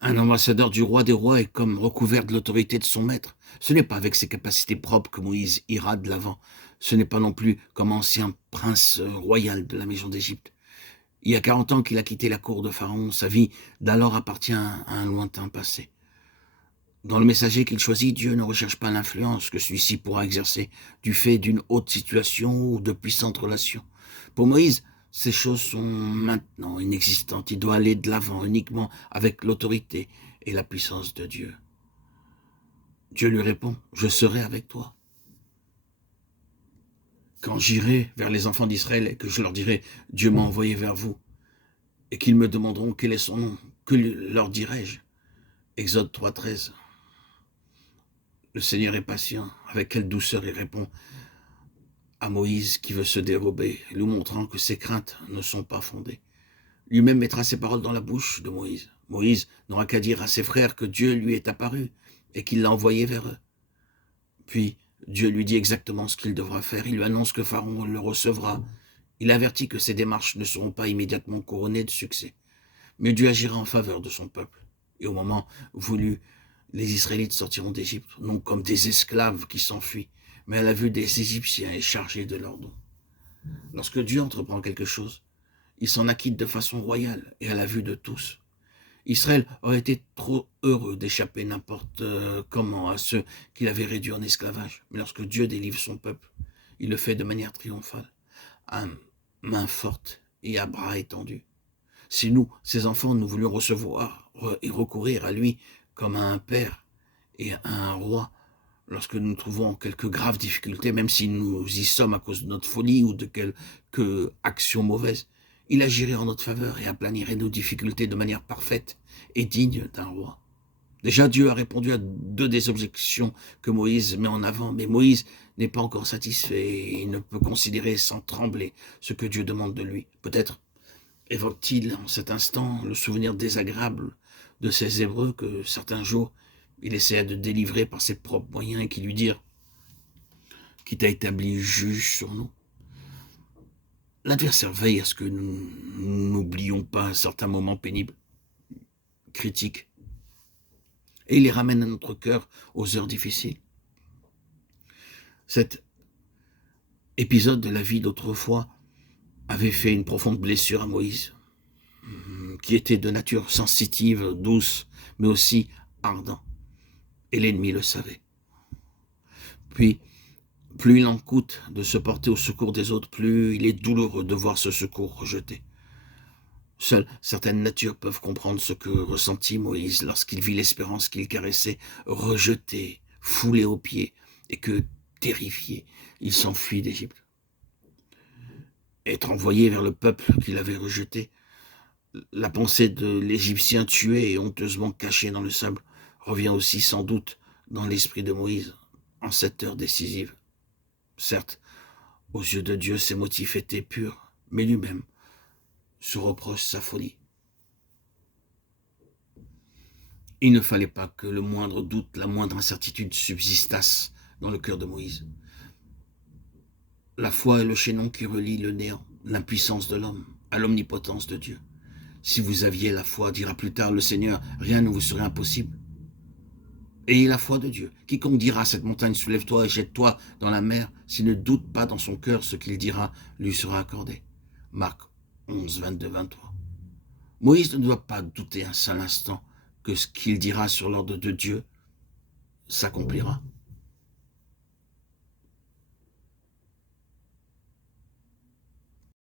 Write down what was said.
Un ambassadeur du roi des rois est comme recouvert de l'autorité de son maître. Ce n'est pas avec ses capacités propres que Moïse ira de l'avant. Ce n'est pas non plus comme ancien prince royal de la maison d'Égypte. Il y a 40 ans qu'il a quitté la cour de Pharaon. Sa vie d'alors appartient à un lointain passé. Dans le messager qu'il choisit, Dieu ne recherche pas l'influence que celui-ci pourra exercer du fait d'une haute situation ou de puissantes relations. Pour Moïse, ces choses sont maintenant inexistantes. Il doit aller de l'avant uniquement avec l'autorité et la puissance de Dieu. Dieu lui répond, « Je serai avec toi. Quand j'irai vers les enfants d'Israël et que je leur dirai, Dieu m'a envoyé vers vous, et qu'ils me demanderont quel est son nom, que leur dirai-je » Exode 3,13. Le Seigneur est patient. Avec quelle douceur il répond à Moïse qui veut se dérober, lui montrant que ses craintes ne sont pas fondées. Lui-même mettra ses paroles dans la bouche de Moïse. Moïse n'aura qu'à dire à ses frères que Dieu lui est apparu et qu'il l'a envoyé vers eux. Puis Dieu lui dit exactement ce qu'il devra faire. Il lui annonce que Pharaon le recevra. Il avertit que ses démarches ne seront pas immédiatement couronnées de succès. Mais Dieu agira en faveur de son peuple. Et au moment voulu, les Israélites sortiront d'Égypte, non comme des esclaves qui s'enfuient, mais à la vue des Égyptiens et chargés de leurs dons. Lorsque Dieu entreprend quelque chose, il s'en acquitte de façon royale et à la vue de tous. Israël aurait été trop heureux d'échapper n'importe comment à ceux qu'il avait réduits en esclavage. Mais lorsque Dieu délivre son peuple, il le fait de manière triomphale, à main forte et à bras étendus. Si nous, ses enfants, nous voulions recevoir et recourir à lui comme à un père et à un roi, lorsque nous nous trouvons en quelques graves difficultés, même si nous y sommes à cause de notre folie ou de quelque action mauvaise, il agirait en notre faveur et aplanirait nos difficultés de manière parfaite et digne d'un roi. Déjà, Dieu a répondu à 2 des objections que Moïse met en avant, mais Moïse n'est pas encore satisfait et il ne peut considérer sans trembler ce que Dieu demande de lui. Peut-être évoque-t-il en cet instant le souvenir désagréable de ces Hébreux que certains jours il essaya de délivrer par ses propres moyens et qui lui dirent qui t'a établi juge sur nous. L'adversaire veille à ce que nous n'oublions pas un certain moment pénible, critique, et il les ramène à notre cœur aux heures difficiles. Cet épisode de la vie d'autrefois avait fait une profonde blessure à Moïse, qui était de nature sensitive, douce, mais aussi ardent. Et l'ennemi le savait. Puis, plus il en coûte de se porter au secours des autres, plus il est douloureux de voir ce secours rejeté. Seules certaines natures peuvent comprendre ce que ressentit Moïse lorsqu'il vit l'espérance qu'il caressait rejetée, foulée aux pieds, et que, terrifié, il s'enfuit d'Égypte. Être envoyé vers le peuple qu'il avait rejeté, la pensée de l'Égyptien tué et honteusement caché dans le sable revient aussi sans doute dans l'esprit de Moïse en cette heure décisive. Certes, aux yeux de Dieu, ses motifs étaient purs, mais lui-même se reproche sa folie. Il ne fallait pas que le moindre doute, la moindre incertitude subsistassent dans le cœur de Moïse. La foi est le chaînon qui relie le néant, l'impuissance de l'homme, à l'omnipotence de Dieu. Si vous aviez la foi, dira plus tard le Seigneur, rien ne vous serait impossible. Ayez la foi de Dieu. Quiconque dira à cette montagne, soulève-toi et jette-toi dans la mer, s'il ne doute pas dans son cœur, ce qu'il dira lui sera accordé. Marc 11, 22, 23. Moïse ne doit pas douter un seul instant que ce qu'il dira sur l'ordre de Dieu s'accomplira.